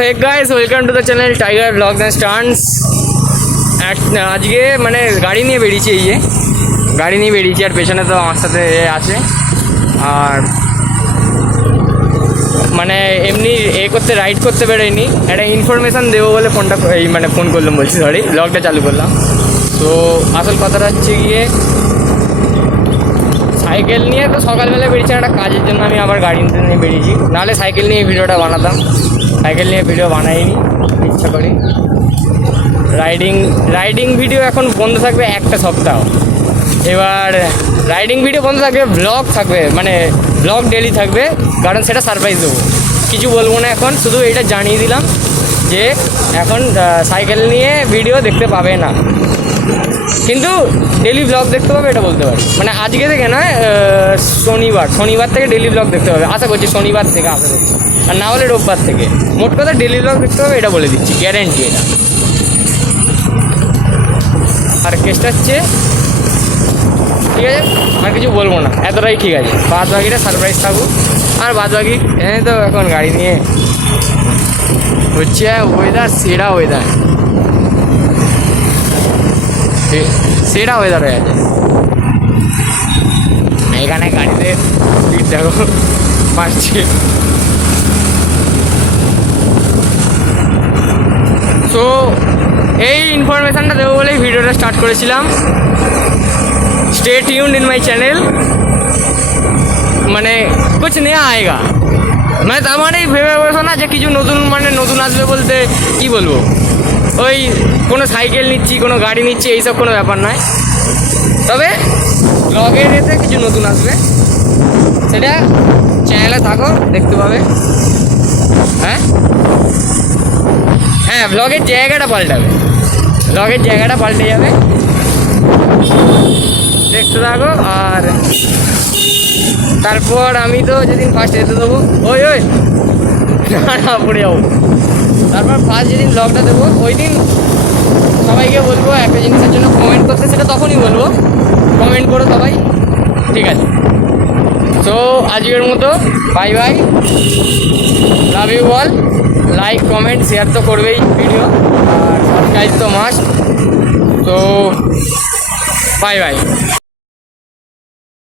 Hey guys, welcome to the channel Tiger Blogs and Stunts. আজকে মানে গাড়ি নিয়ে বেরিয়েছি, এই যে গাড়ি নিয়ে বেরিয়েছি, আর পেছনে তো আমার সাথে আছে। আর মানে এমনি করতে রাইড করতে বেরোয়নি, একটা ইনফরমেশান দেবো বলে ফোনটা মানে ফোন করলাম, বলছি সরি, ব্লগটা চালু করলাম। তো আসল কথাটা হচ্ছে গিয়ে সাইকেল নিয়ে তো সকালবেলা বেরিয়েছি একটা কাজের জন্য, আমি আবার গাড়ি নিয়ে বেরিয়েছি, নাহলে সাইকেল নিয়ে ভিডিওটা বানাতাম। সাইকেল নিয়ে ভিডিও বানাইনি, ইচ্ছা করি। রাইডিং ভিডিও এখন বন্ধ থাকবে একটা সপ্তাহ। এবার রাইডিং ভিডিও বন্ধ থাকবে, ব্লগ থাকবে, মানে ব্লগ ডেলি থাকবে, কারণ সেটা সারপ্রাইজ দেবো। কিছু বলবো না এখন, শুধু এটা জানিয়ে দিলাম যে এখন সাইকেল নিয়ে ভিডিও দেখতে পাবে না, কিন্তু ডেলি ব্লগ দেখতে পাবে, এটা বলতে পারি। মানে আজকে থেকে নয়, শনিবার থেকে ডেলি ব্লগ দেখতে পাবে, আশা করছি শনিবার থেকে, আশা করছি, আর না হলে রোববার থেকে। মোট কথা ডেলি ব্লগ দেখতে পাবে, এটা বলে দিচ্ছি, গ্যারেন্টি এটা। আর কেসটা হচ্ছে, ঠিক আছে, আর কিছু বলবো না, এতটাই ঠিক আছে। বাদ বাকিটা সারপ্রাইজ থাকুক। আর বাদ বাকি এনে তো এখন গাড়ি নিয়ে হচ্ছে ওয়েদার, সেরা ওয়েদার হয়ে আছে এখানে। গাড়িতে স্পিড দেখো, মারছে। তো এই ইনফরমেশানটা দেবো বলেই ভিডিওটা স্টার্ট করেছিলাম। Stay tuned in my channel, মানে কুছ নয়া আয়েগা। মানে তার মানে ভেবে বসো না যে কিছু নতুন, মানে নতুন আসবে বলতে কি বলবো, ওই কোনো সাইকেল নিচ্ছি, কোনো গাড়ি নিচ্ছি, এইসব কোনো ব্যাপার নয়। তবে ব্লগের এতে কিছু নতুন আসবে, সেটা চ্যানেলে থাকো, দেখতে পাবে। হ্যাঁ, ব্লগের জায়গাটা পাল্টে যাবে, দেখতে থাকো। আর তারপর আমি তো যেদিন ফার্স্ট যেতে দেবো, ওই না পড়ে যাবো। তারপর ফার্স্ট যেদিন ব্লগটা দেবো, ওই দিন সবাইকে বলবো একটা জিনিসের জন্য কমেন্ট করতে, সেটা তখনই বলবো, কমেন্ট করো সবাই, ঠিক আছে? তো আজকের মতো bye bye, love you all. Like comment share তো করবেই ভিডিও, আর সাবস্ক্রাইব তো মাস্ট। তো বাই বাই।